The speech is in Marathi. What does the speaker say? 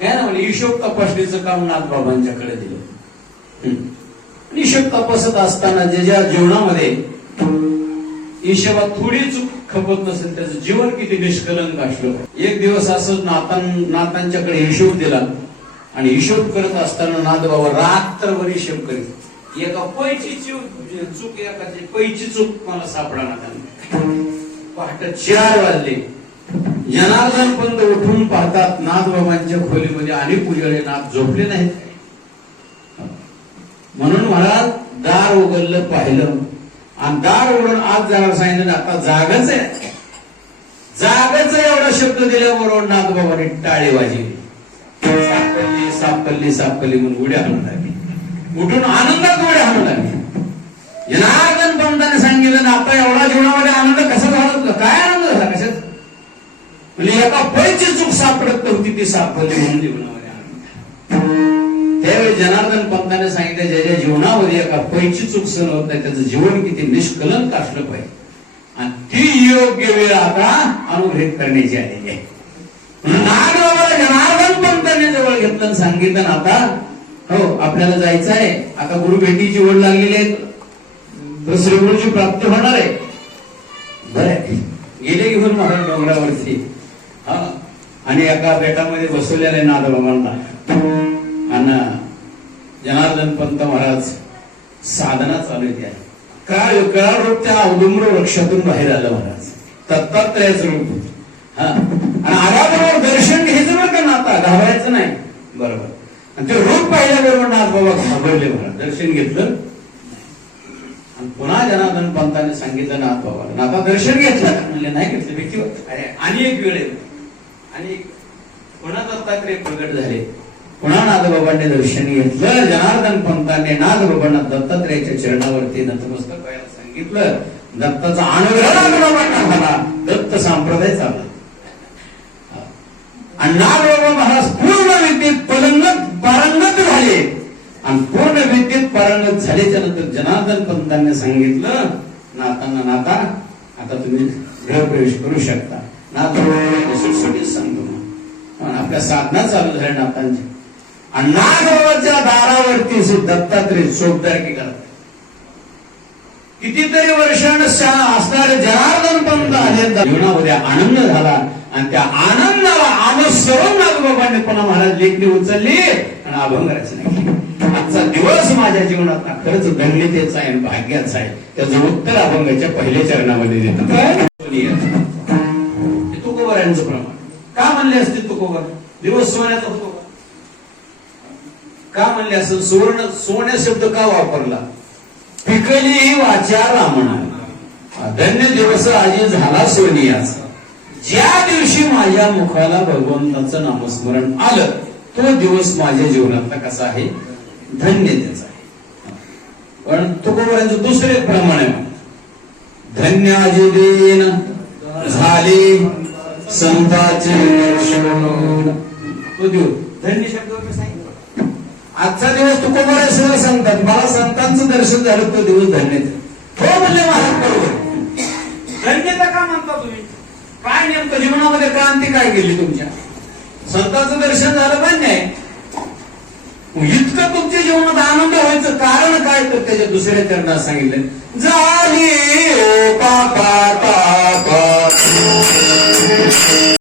काय ना म्हणजे हिशोब तपासणीचं काम नाथबाबांच्याकडे दिलं. हिशोब तपासत असताना ज्याच्या जीवनामध्ये हिशोबात थोडी चूक खपत नसेल त्याचं जीवन किती निष्कलंक असलं. एक दिवस असं नाथांच्याकडे हिशोब दिला आणि हिशोब करत असताना नाथबाबा रात्रभर हिशोब करीत. एका पैची चूक एकाची पैची चूक मला सापडा. पहाटे 4 वाजले. जनार्दन पंत उठून पाहतात नाथबाबांच्या खोलीमध्ये अनेक उजळे नाथ झोपले नाहीत. म्हणून महाराज दार उघडलं, पाहिलं आणि दार उघडून आत जायला सांगितलं. आता जागच आहे. जागच एवढा शब्द दिल्याबरोबर नाथबाबांनी टाळी वाजली. सापडली सापडली सापडली म्हणून उड्या हाणून लागली. उठून आनंदात उड्या हाणून लागली. जनार्दन पंताने सांगितलं ना आता एवढा जीवनामध्ये आनंद कसा झाला? काय आनंद झाला? कशात? म्हणजे एका पैची चूक सापडत नव्हती, ती सापडली म्हणून जीवनामध्ये आनंद. त्यावेळी जनार्दन पंताने सांगितलं ज्याच्या जीवनामध्ये एका पैची चूक सहन होत नाही त्याचं जीवन किती निष्कलंक असलं पाहिजे आणि ती योग्य वेळ आता अनुग्रहित करण्याची आलेली आहे. नागबाबाला जनार्दन पंताने जवळ घेतलं आणि सांगितलं आता हो आपल्याला जायचं आहे. आता गुरु भेटीची ओढ लागलेली आहे, तर श्रीगुरूची प्राप्ती होणार आहे. बरं गेले घेऊन महाराज डोंगरावरती आणि एका बेटामध्ये बसवलेले नाथबाबांना आणि जनार्दन पंत महाराज साधना चालू द्या. काळ रूप त्या औदुम्र वृक्षातून बाहेर आलं महाराज. दत्तात्रयाचं रूप आणि आल्याबरोबर दर्शन घ्यायचं बरं का नाता घाबरायचं नाही. बरोबर. आणि ते रूप पाहिल्याबरोबर नाथबाबा घाबरले महाराज. दर्शन घेतलं आणि पुन्हा जनार्दन पंताने सांगितलं नाथबाबा नाथा दर्शन घेतलं म्हणले नाही घेतलं भीती होत. अरे आणि एक वेळ आणि पुन्हा दत्तात्रय प्रगट झाले. पुन्हा नाथबाबांनी दर्शन घेतलं. जनार्दन पंतांनी नाथबाबांना दत्तात्रयाच्या चरणावरती नतमस्तक व्हायला सांगितलं. दत्ताचा अनुग्रह नाथबाबांना झाला. दत्त संप्रदाय चालला आणि नाथबाबा महाराज पूर्ण विद्येत पारंगत झाले आणि पूर्ण विद्येत पारंगत झाल्याच्या नंतर जनार्दन पंतांनी सांगितलं नाथांना नाथा आता तुम्ही गृहप्रवेश करू शकता. नाथ सांगतो आपल्या साधना चालू झाल्या नाथांच्या आणि नाथबाबाच्या दारावरती दत्तात्रय चोपदारकी करतात. कितीतरी वर्षांना असणारे जनार्दन पंत आले. जीवनामध्ये आनंद झाला आणि त्या आनंदाला आमस्वरून नाथबाबांनी पुन्हा महाराज लेखणी उचलली आणि अभंग रचना केली. आजचा दिवस माझ्या जीवनात खरंच धन्यतेचा आहे, भाग्याचा आहे. त्याचं उत्तर अभंगाच्या पहिल्या चरणामध्ये देतात. तुकोबारांचं प्रमाण का म्हणले असते? तुकोबार दिवस सोन्याचा होतो का म्हणले असं? सोन्या शब्द का वापरला? पिकली ही वाचा रामणा धन्य दिवस आजी झाला सोनियाचा. ज्या दिवशी माझ्या मुखाला भगवंताचं नामस्मरण आलं तो दिवस माझ्या जीवनातला कसा आहे? धन्यतेचा आहे. पण तुकोबारांचं दुसरे प्रमाण आहे धन्य आजी दिन झाले संतांचे दर्शन. तो दिवस धन्य शब्द सांगितलं. आजचा दिवस तुकोबार सगळं सांगतात मला संतांचं दर्शन झालं तो दिवस धन्यता. हो म्हणजे महाराज बरोबर. धन्यता का म्हणता तुम्ही? काय नेमकं जीवनामध्ये क्रांती काय केली तुमच्या? संतांचं दर्शन झालं पण नाही. इतकं तुमच्या जीवनात आनंद व्हायचं कारण काय? तर त्याच्या दुसऱ्या चरणात सांगितलं झाली